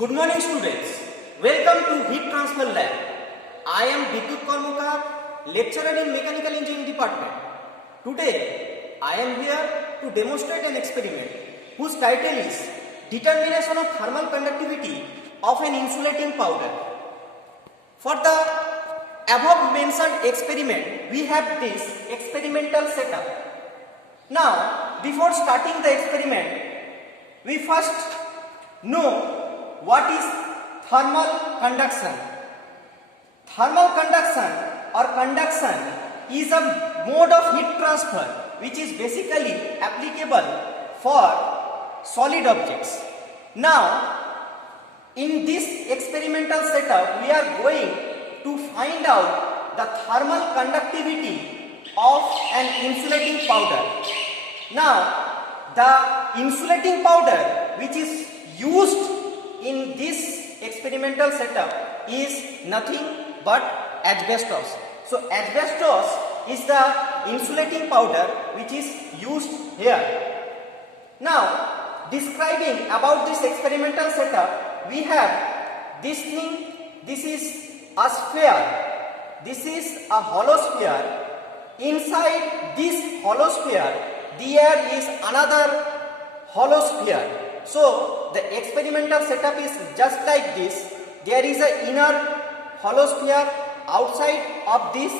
Good morning students. Welcome to Heat Transfer Lab. I am Vidyut Karmakar, lecturer in Mechanical Engineering Department. Today I am here to demonstrate an experiment whose title is Determination of Thermal Conductivity of an Insulating Powder. For the above mentioned experiment, we have this experimental setup. Now, before starting the experiment, we first know what is thermal conduction. Thermal conduction or conduction is a mode of heat transfer which is basically applicable for solid objects. Now, in this experimental setup, we are going to find out the thermal conductivity of an insulating powder. Now, the insulating powder which is used in this experimental setup is nothing but asbestos. So asbestos is the insulating powder which is used here. Now, describing about this experimental setup, we have this thing. This is a sphere. This is a hollow sphere. Inside this hollow sphere, there is another hollow sphere. So the experimental setup is just like this. There is an inner hollow sphere. Outside of this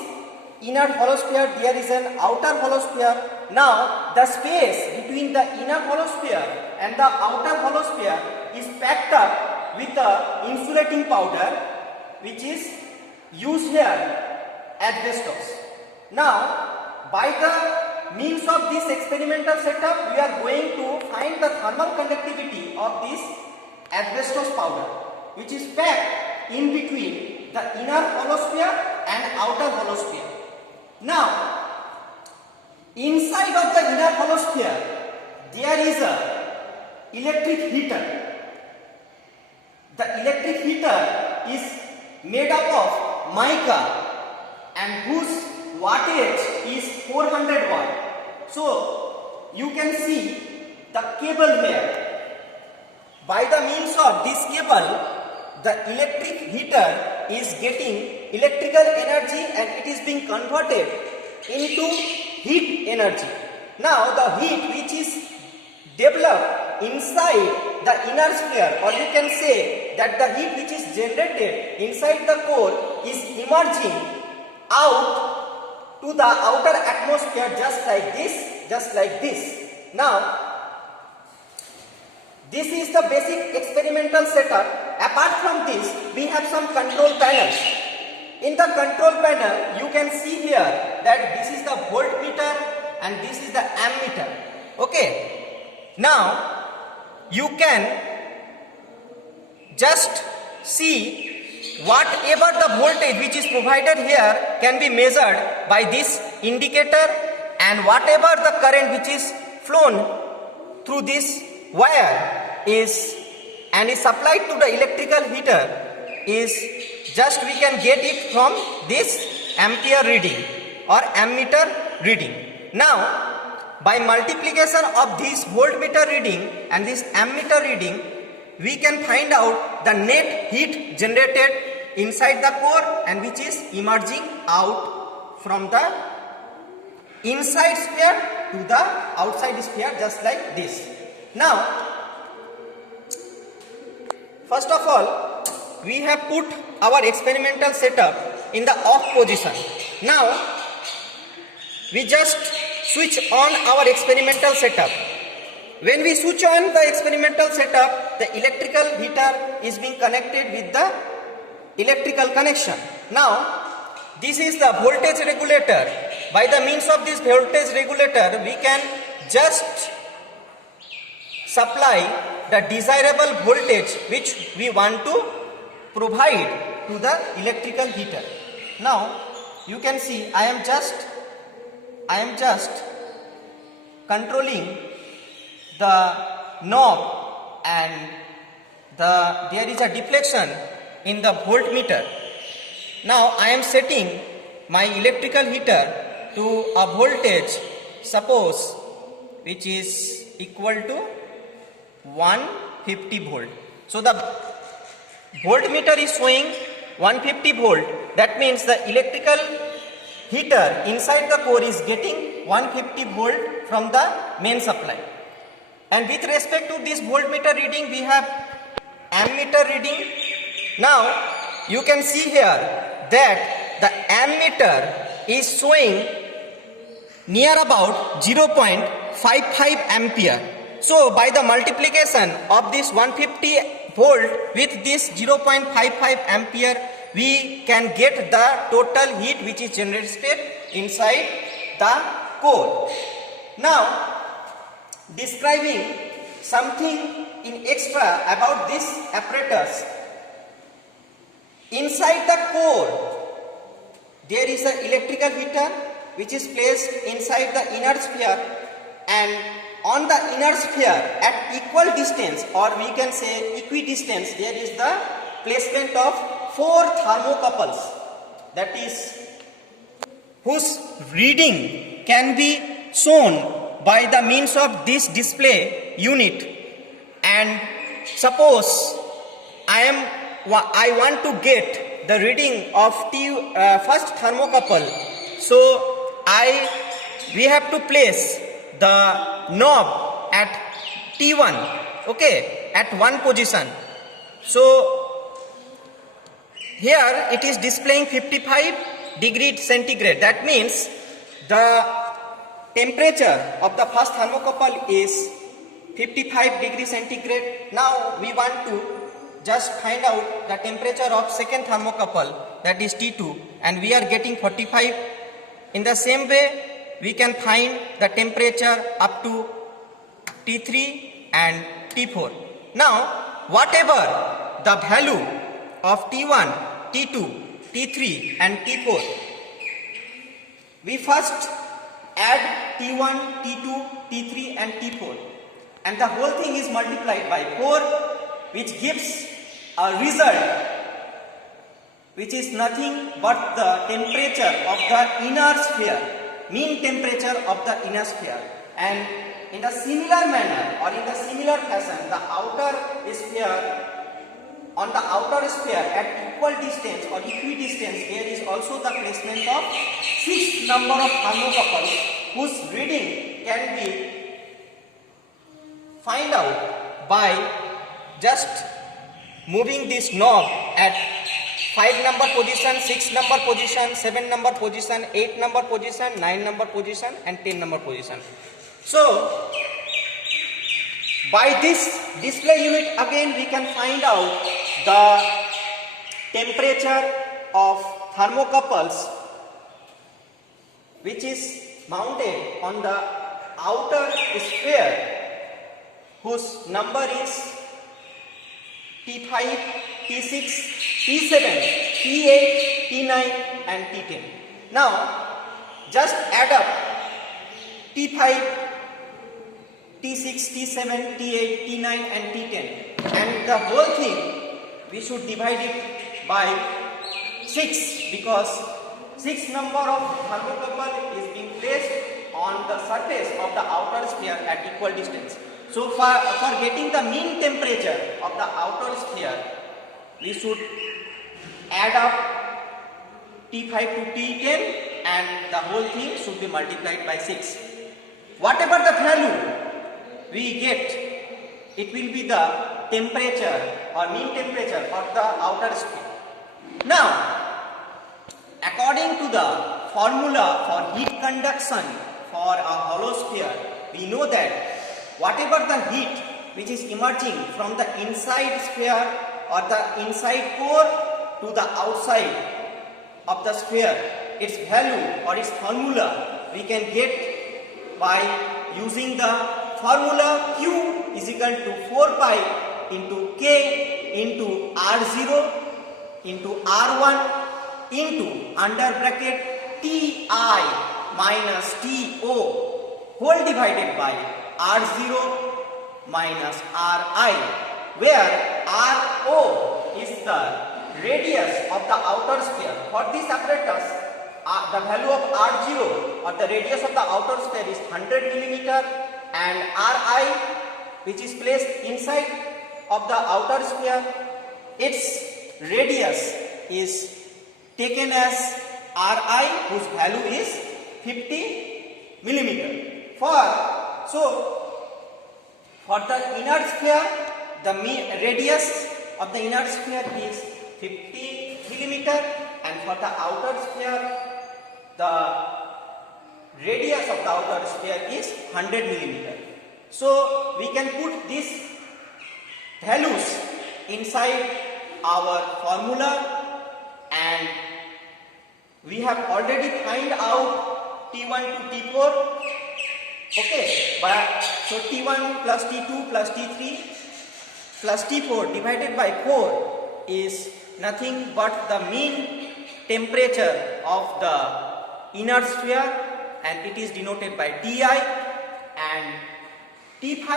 inner hollow sphere, there is an outer hollow sphere. Now the space between the inner hollow sphere and the outer hollow sphere is packed up with the insulating powder which is used here, asbestos. Now, by the means of this experimental setup, we are going to find the thermal conductivity of this asbestos powder which is packed in between the inner hollow sphere and outer hollow sphere. Now, inside of the inner hollow sphere, there is a electric heater. The electric heater is made up of mica and whose wattage is 400 watt. So you can see the cable here. By the means of this cable, the electric heater is getting electrical energy and it is being converted into heat energy. Now the heat which is developed inside the inner sphere, or you can say that the heat which is generated inside the core is emerging out to the outer atmosphere just like this. Now, this is the basic experimental setup. Apart from this, we have some control panels. In the control panel, you can see here that this is the voltmeter and this is the ammeter. Okay. Now, you can just see whatever the voltage which is provided here can be measured by this indicator, and whatever the current which is flown through this wire is supplied to the electrical heater is just we can get it from this ampere reading or ammeter reading. Now, by multiplication of this voltmeter reading and this ammeter reading, we can find out the net heat generated inside the core and which is emerging out from the inside sphere to the outside sphere just like this. Now, first of all, we have put our experimental setup in the off position. Now, we just switch on our experimental setup. When we switch on the experimental setup, the electrical heater is being connected with the electrical connection. Now, this is the voltage regulator. By the means of this voltage regulator, we can just supply the desirable voltage which we want to provide to the electrical heater. Now, you can see I am just controlling the knob and there is a deflection in the voltmeter. Now I am setting my electrical heater to a voltage, suppose, which is equal to 150 volt. So the voltmeter is showing 150 volt. That means the electrical heater inside the core is getting 150 volt from the main supply. And with respect to this voltmeter reading, we have ammeter reading. Now you can see here that the ammeter is showing near about 0.55 ampere. So by the multiplication of this 150 volt with this 0.55 ampere, we can get the total heat which is generated inside the core. Now describing something in extra about this apparatus. Inside the core there is an electrical heater which is placed inside the inner sphere, and on the inner sphere at equal distance, or we can say equidistance, there is the placement of 4 thermocouples, that is whose reading can be shown by the means of this display unit. And suppose I want to get the reading of first thermocouple, so we have to place the knob at T1, okay, at one position. So here it is displaying 55 degrees centigrade. That means the temperature of the first thermocouple is 55 degrees centigrade. Now we want to just find out the temperature of second thermocouple, that is T2, and we are getting 45. In the same way, we can find the temperature up to T3 and T4. Now, whatever the value of T1, T2, T3 and T4, we first add T1, T2, T3 and T4, and the whole thing is multiplied by 4, which gives a result which is nothing but the temperature of the inner sphere, mean temperature of the inner sphere. And in the similar manner or in the similar fashion, the outer sphere, on the outer sphere at equal distance or equidistance, there is also the placement of 6 number of thermocouples whose reading can be find out by just moving this knob at 5 number position, 6 number position, 7 number position, 8 number position, 9 number position and 10 number position. So by this display unit again we can find out the temperature of thermocouples which is mounted on the outer sphere, whose number is T5, T6, T7, T8, T9 and T10. Now just add up T5, T6, T7, T8, T9 and T10, and the whole thing we should divide it by 6, because 6 number of thermocouple is being placed on the surface of the outer sphere at equal distance. So for getting the mean temperature of the outer sphere, we should add up T5 to T10 and the whole thing should be multiplied by 6. Whatever the value we get, it will be the temperature or mean temperature of the outer sphere. Now, according to the formula for heat conduction for a hollow sphere, we know that whatever the heat which is emerging from the inside sphere or the inside core to the outside of the sphere, its value or its formula we can get by using the formula Q is equal to 4 pi into K into R0 into R1 into under bracket Ti minus To whole divided by R0 minus Ri, where Ro is the radius of the outer sphere. For this apparatus, the value of R0 or the radius of the outer sphere is 100 millimeter, and Ri, which is placed inside of the outer sphere, its radius is taken as Ri, whose value is 50 millimeter. For the inner sphere, the radius of the inner sphere is 50 millimeter, and for the outer sphere, the radius of the outer sphere is 100 millimeter. So we can put these values inside our formula, and we have already find out T1 to T4. Okay, so T1 plus T2 plus T3 plus T4 divided by 4 is nothing but the mean temperature of the inner sphere, and it is denoted by Ti, and T5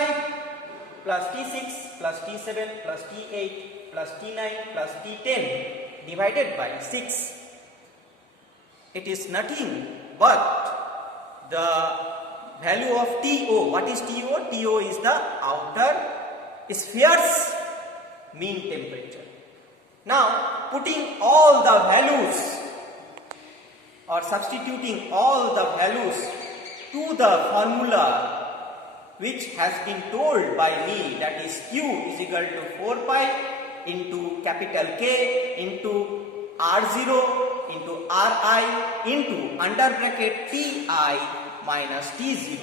plus T6 plus T7 plus T8 plus T9 plus T10 divided by 6. It is nothing but the value of TO. What is TO? TO is the outer sphere's mean temperature. Now, putting all the values or substituting all the values to the formula which has been told by me, that is Q is equal to 4 pi into capital K into R0 into Ri into under bracket Ti minus T0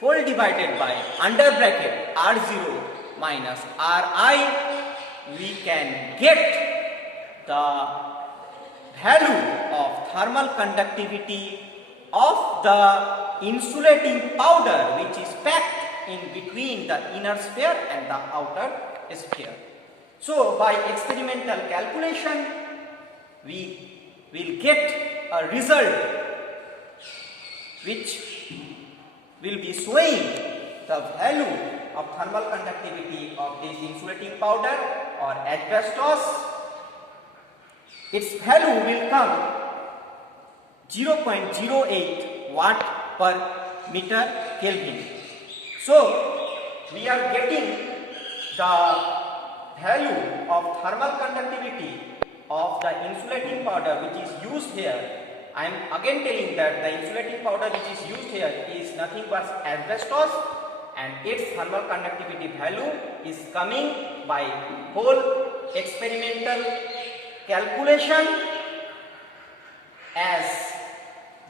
whole divided by under bracket R0 minus Ri, we can get the value of thermal conductivity of the insulating powder which is packed in between the inner sphere and the outer sphere. So by experimental calculation, we will get a result which will be showing the value of thermal conductivity of this insulating powder or asbestos. Its value will come 0.08 watt per meter Kelvin. So we are getting the value of thermal conductivity of the insulating powder which is used here. I am again telling that the insulating powder which is used here is nothing but asbestos, and its thermal conductivity value is coming by whole experimental calculation as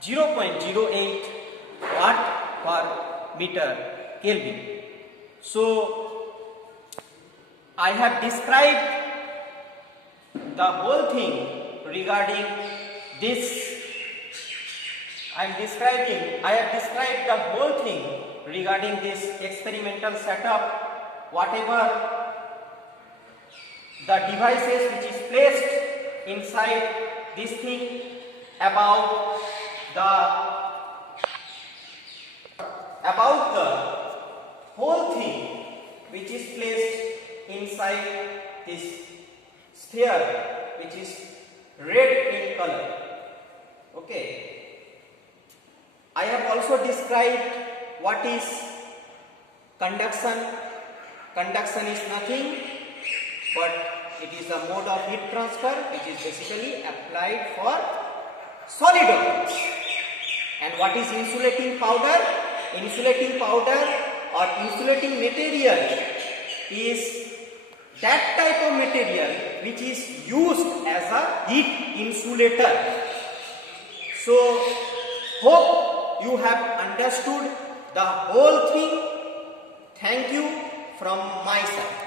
0.08 watt per meter Kelvin. So I have described the whole thing regarding this. I have described the whole thing regarding this experimental setup, whatever the devices which is placed inside this thing, about the whole thing which is placed inside this sphere which is red in color. Okay, I have also described what is conduction. Conduction is nothing but it is a mode of heat transfer which is basically applied for solid objects. And what is insulating powder? Insulating powder or insulating material is that type of material which is used as a heat insulator. So hope you have understood the whole thing. Thank you from my side.